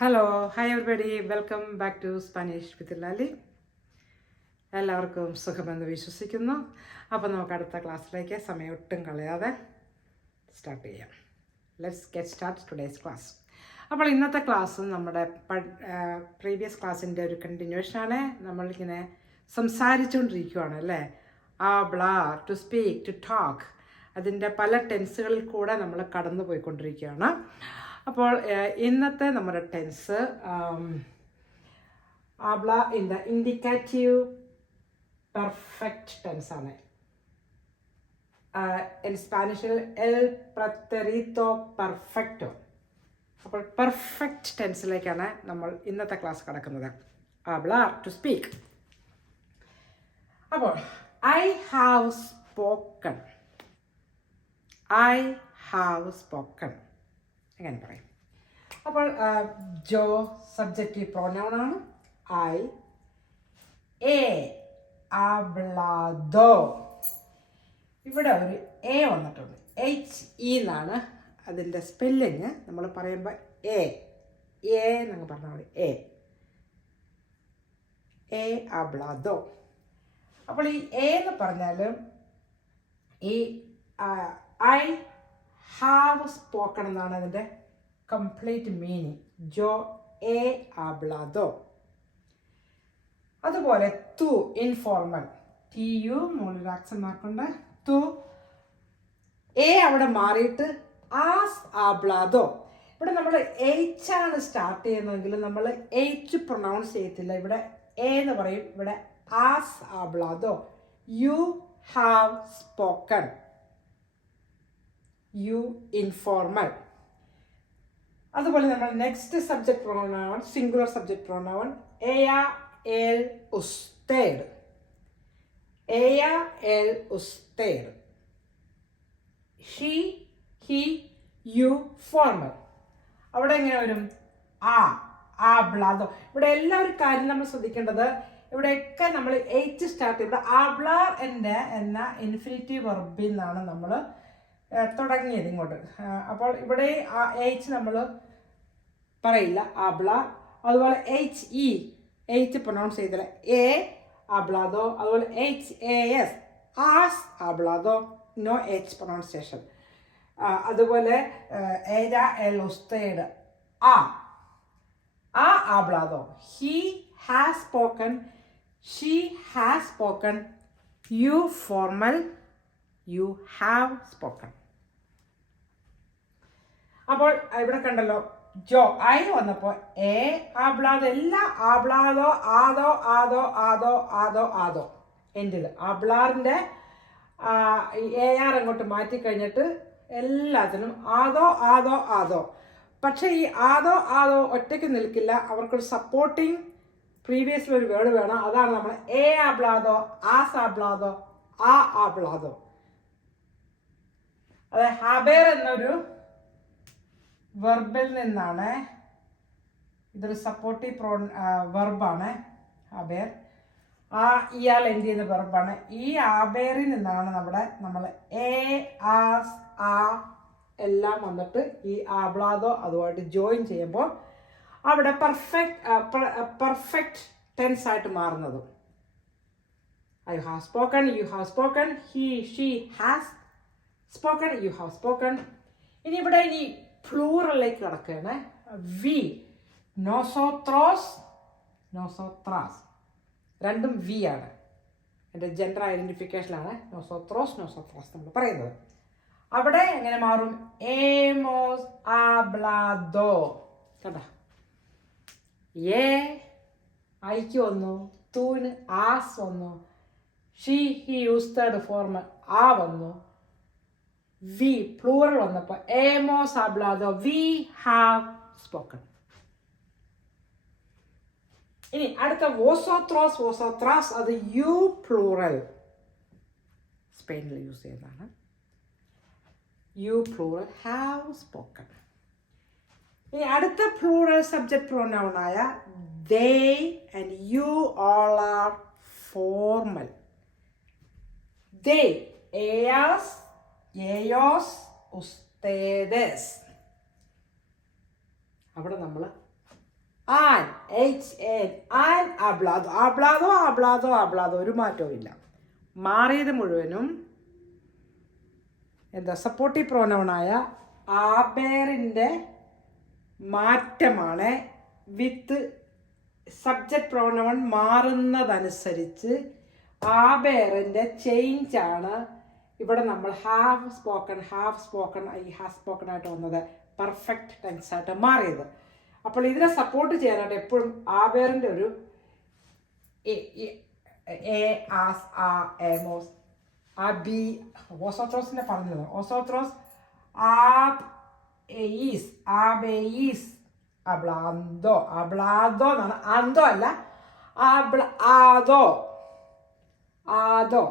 Hello hi everybody welcome back to Spanish with Lali. എല്ലാവർക്കും സുഖമെന്ന് വിശ്വസിക്കുന്നു. അപ്പോൾ നമുക്ക് അടുത്ത ക്ലാസ്സിലേക്ക് സമയം ഒട്ടും കളയാതെ സ്റ്റാർട്ട് ചെയ്യാം. Let's get start today's class. അപ്പോൾ ഇന്നത്തെ ക്ലാസ് നമ്മുടെ പ്രീവിയസ് ക്ലാസ്സിൻ്റെ ഒരു കണ്ടിന്യൂഷനാണ്. നമ്മളിങ്ങനെ സംസാരിച്ചുകൊണ്ടിരിക്കുകയാണ് അല്ലേ. ബ്ലാ, ടു സ്പീക്ക്, ടു ടോക്ക്, അതിൻ്റെ പല ടെൻസുകളിൽ കൂടെ നമ്മൾ കടന്നു പോയിക്കൊണ്ടിരിക്കുകയാണ്. അപ്പോൾ ഇന്നത്തെ നമ്മുടെ ടെൻസ് ആബ്ല in the indicative perfect tense ആണ്. ഇൻ സ്പാനിഷിൽ എൽ പ്രത്തെറിത്തോ പെർഫെക്റ്റോ. അപ്പോൾ പെർഫെക്റ്റ് ടെൻസിലേക്കാണ് നമ്മൾ ഇന്നത്തെ ക്ലാസ് കടക്കുന്നത്. ആബ്ല, ടു സ്പീക്ക്. അപ്പോൾ I have spoken, I have spoken എങ്ങനെ പറയും? അപ്പോൾ ജോ സബ്ജക്റ്റീവ് പ്രോനൗൺ ആണ്. ഐ, എ ആബ്ലാദോ. ഇവിടെ ഒരു എ വന്നിട്ടുണ്ട്. HE എന്നാണ് അതിൻ്റെ സ്പെല്ലിങ്. നമ്മൾ പറയുമ്പോൾ എ എന്നങ്ങ് പറഞ്ഞാൽ മതി. എ ആബ്ലാദോ. അപ്പോൾ ഈ എ എന്ന് പറഞ്ഞാൽ ഈ ഐ ഹാവ് സ്പോക്കൺ എന്നാണ് അതിൻ്റെ കംപ്ലീറ്റ് മീനിങ്. ജോ എ ആബ്ലാദോ. അതുപോലെ തു, ഇൻഫോർമൽ, TU മുകളിൽ ആക്സന്റ് മാർക്കുണ്ട്. തു, എ അവിടെ മാറിയിട്ട് ആസ് ആബ്ലാദോ. ഇവിടെ നമ്മൾ H ആണ് സ്റ്റാർട്ട് ചെയ്യുന്നതെങ്കിൽ നമ്മൾ H പ്രൊനൗൺസ് ചെയ്യത്തില്ല. ഇവിടെ എ എന്ന് പറയും. ഇവിടെ ആസ് ആബ്ലാദോ. You have spoken, you informal. അതുപോലെ നമ്മൾ next subject pronoun, singular subject pronoun, എയ എൽ ഉസ്തേഡ്, എയ എൽ ഉസ്തേഡ്. She, he, you formal. അവിടെ എങ്ങനെ വരും? ആബ്ലാദോ. ഇവിടെ എല്ലാ ഒരു കാര്യം നമ്മൾ ശ്രദ്ധിക്കേണ്ടത്, ഇവിടെയൊക്കെ നമ്മൾ H സ്റ്റാർട്ട് ചെയ്യും. ഇവിടെ ആബ്ലാർ എന്ന ഇൻഫിനിറ്റീവ് വെർബിൽ നിന്നാണ് നമ്മൾ തുടങ്ങിയത് ഇങ്ങോട്ട്. അപ്പോൾ ഇവിടെ H നമ്മൾ പറയില്ല, ആബ്ലാർ. അതുപോലെ H പ്രൊനൗൺസ് ചെയ്തില്ല, എ ആബ്ലാദോ. അതുപോലെ HAS, ആസ് ആബ്ലാദോ, നോ H പ്രൊനൗൺസിയേഷൻ. അതുപോലെ ഏര എൽ ഉസ്തേഡ്, ആബ്ലാദോ. He has spoken, she has spoken, you formal, you have spoken. അപ്പോൾ ഇവിടെ കണ്ടല്ലോ, ജോ ഐ വന്നപ്പോൾ എ ആബ്ലാദോ. എല്ലാ ആബ്ലാദോ, ആദോ ആദോ ആദോ ആദോ ആദോ. എൻഡിൽ ആബ്ലാറിൻ്റെ AR അങ്ങോട്ട് മാറ്റിക്കഴിഞ്ഞിട്ട് എല്ലാത്തിനും ആദോ ആദോ ആദോ. പക്ഷേ ഈ ആദോ ആദോ ഒറ്റയ്ക്ക് നിൽക്കില്ല. അവർക്കൊരു സപ്പോർട്ടിങ് പ്രീവിയസിലൊരു വേർഡ് വേണം. അതാണ് നമ്മൾ എ ആബ്ലാദോ, ആസ് ആബ്ലാദോ, ആബ്ലാദോ. അത് ഹാബേർ എന്നൊരു വെർബിൽ നിന്നാണ്. ഇതൊരു സപ്പോർട്ടീവ് വെർബാണ് ഹാബേർ. ഇയാൾ എന്ത് ചെയ്യുന്ന വെർബാണ്. ഈ ആബേറിൽ നിന്നാണ് നമ്മൾ എ, ആസ്, എല്ലാം വന്നിട്ട് ഈ ആബ്ലാദോ അതുമായിട്ട് ജോയിൻ ചെയ്യുമ്പോൾ അവിടെ പെർഫെക്റ്റ് ടെൻസ് ആയിട്ട് മാറുന്നത്. I have spoken, U have spoken, he she has spoken, U have spoken. ഇവിടെ പ്ലൂറലിലേക്ക് കിടക്കുകയാണ്. വി, നോസോത്രോസ്, നോസോത്രാസ്, രണ്ടും വി ആണ്. എൻ്റെ ജെൻഡർ ഐഡൻറ്റിഫിക്കേഷനാണ് നോസോത്രോസ്, നോസോത്രാസ് നമ്മൾ പറയുന്നത്. അവിടെ എങ്ങനെ മാറും? ഏമോസ് ആബ്ലാദോ. കണ്ട, എ ഐക്ക് വന്നു, തൂന് ആസ് വന്നു, ഷീ ഹി യൂസ്ഡ് ഫോർമൽ വന്നു, വി പ്ലൂറൽ വന്നപ്പോൾ ഏമോസ് ആബ്ലാദോ, വി ഹാവ് സ്പോക്കൺ. ഇനി അടുത്ത വോസോത്രോസ്, വോസോത്രാസ്, അത് യു പ്ലൂറൽ, സ്പെയിനിൽ യൂസ് ചെയ്യുന്നതാണ്. You plural, have spoken. ഇനി അടുത്ത പ്ലൂറൽ സബ്ജക്ട് പ്രോനൗൺ ആയ they and you all are formal. They, ellas, ellos, ustedes. അവിടെ നമ്മൾ ആൻ, HN, ആൻ അബ്ലാദോ. അബ്ലാദോ അബ്ലാദോ അബ്ലാദോ ഒരു മാറ്റവും ഇല്ല. മാറിയത് മുഴുവനും എന്താ സപ്പോർട്ടീവ് പ്രോനൗണായ ആബേറിൻ്റെ മാറ്റമാണ്. വിത്ത് സബ്ജക്റ്റ് പ്രോനൗൺ മാറുന്നതനുസരിച്ച് ആബേറിൻ്റെ ചേഞ്ചാണ് ഇവിടെ നമ്മൾ ഹാവ് സ്പോക്കൺ ഈ ഹാവ് സ്പോക്കൺ ആയിട്ട് വന്നത് പെർഫെക്റ്റ് ടെൻസ് ആയിട്ട് മാറിയത്. അപ്പോൾ ഇതിനെ സപ്പോർട്ട് ചെയ്യാനായിട്ട് എപ്പോഴും ആബേറിൻ്റെ ഒരു എ ആസ് ആ എമോസ് ആ ബി ഓസോത്രോസിനെ പറഞ്ഞത് ഓസോത്രോസ് ആബ് എഈസ് ആബെയീസ് അബ്ലാന്തോ അബ്ലാദോ എന്നാണ്. അന്തോ അല്ല ആദോ ആദോ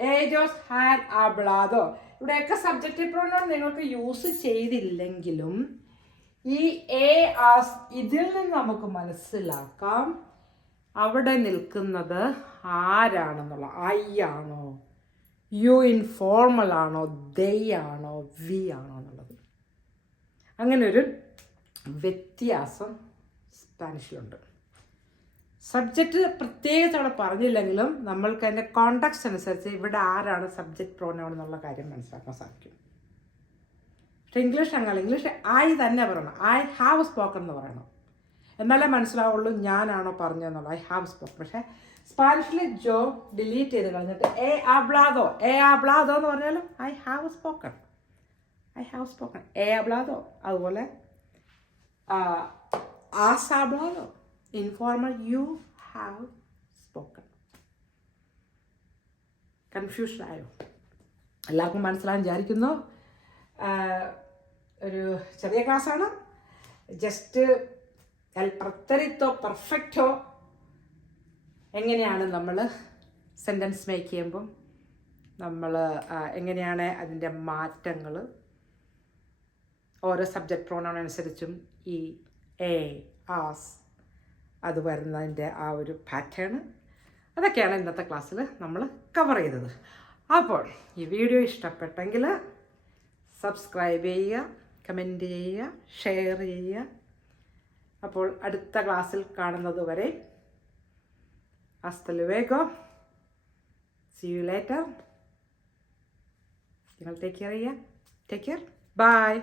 ഏജോസ് ഹാൻ അബ്ലാദോ. ഇവിടെയൊക്കെ സബ്ജക്റ്റീവ് പ്രോനൗൺ നിങ്ങൾക്ക് യൂസ് ചെയ്തില്ലെങ്കിലും ഈ എ ആസ് ഇതിൽ നിന്ന് നമുക്ക് മനസ്സിലാക്കാം അവിടെ നിൽക്കുന്നത് ആരാണെന്നുള്ള. ഐ ആണോ, യു ഇൻഫോർമൽ ആണോ, ദൈ ആണോ, വി ആണോ എന്നുള്ളത്. അങ്ങനെ ഒരു വ്യത്യാസം സ്പാനിഷിലുണ്ട്. സബ്ജക്റ്റ് പ്രത്യേകിച്ച് അവിടെ പറഞ്ഞില്ലെങ്കിലും നമ്മൾക്ക് അതിൻ്റെ കോണ്ടെക്സ്റ്റ് അനുസരിച്ച് ഇവിടെ ആരാണ് സബ്ജക്റ്റ് പ്രോനൗൺ എന്നുള്ള കാര്യം മനസ്സിലാക്കാൻ സാധിക്കും. പക്ഷെ ഇംഗ്ലീഷ് അങ്ങനെ ഇംഗ്ലീഷ് ഐ തന്നെ പറയണം. ഐ ഹാവ് സ്പോക്കൺ എന്ന് പറയണം. എന്നാലേ മനസ്സിലാവുള്ളൂ ഞാനാണോ പറഞ്ഞതെന്നുള്ളത്. I have spoken. പക്ഷേ സ്പാനിഷിൽ ജോ ഡിലീറ്റ് ചെയ്ത് കളഞ്ഞിട്ട് എ ആബ്ലാദോ എന്ന് പറഞ്ഞാലും ഐ ഹാവ് സ്പോക്കൺ എ ആബ്ലാദോ. അതുപോലെ ആസ് ആബ്ലാദോ informal you have spoken. Confusion ആയോ? എല്ലാവർക്കും മനസ്സിലാകാൻ വിചാരിക്കുന്നു. ഒരു ചെറിയ ക്ലാസ്സാണ്. ജസ്റ്റ് എൽ പ്രത്തരിത്തോ പെർഫെക്റ്റോ എങ്ങനെയാണ് നമ്മൾ സെൻറ്റൻസ് മേക്ക് ചെയ്യുമ്പം നമ്മൾ എങ്ങനെയാണ് അതിൻ്റെ മാറ്റങ്ങൾ ഓരോ സബ്ജക്റ്റ് പ്രോനൗൺ അനുസരിച്ചും ഈ എ ആസ് അത് വരുന്നതിൻ്റെ ആ ഒരു പാറ്റേൺ അതൊക്കെയാണ് ഇന്നത്തെ ക്ലാസ്സിൽ നമ്മൾ കവർ ചെയ്തത്. അപ്പോൾ ഈ വീഡിയോ ഇഷ്ടപ്പെട്ടെങ്കിൽ സബ്സ്ക്രൈബ് ചെയ്യുക, കമൻറ്റ് ചെയ്യുക, ഷെയർ ചെയ്യുക. അപ്പോൾ അടുത്ത ക്ലാസ്സിൽ കാണുന്നത് വരെ hasta luego, see you later. നിങ്ങൾ ടേക്ക് കെയർ ചെയ്യുക. Take care, by.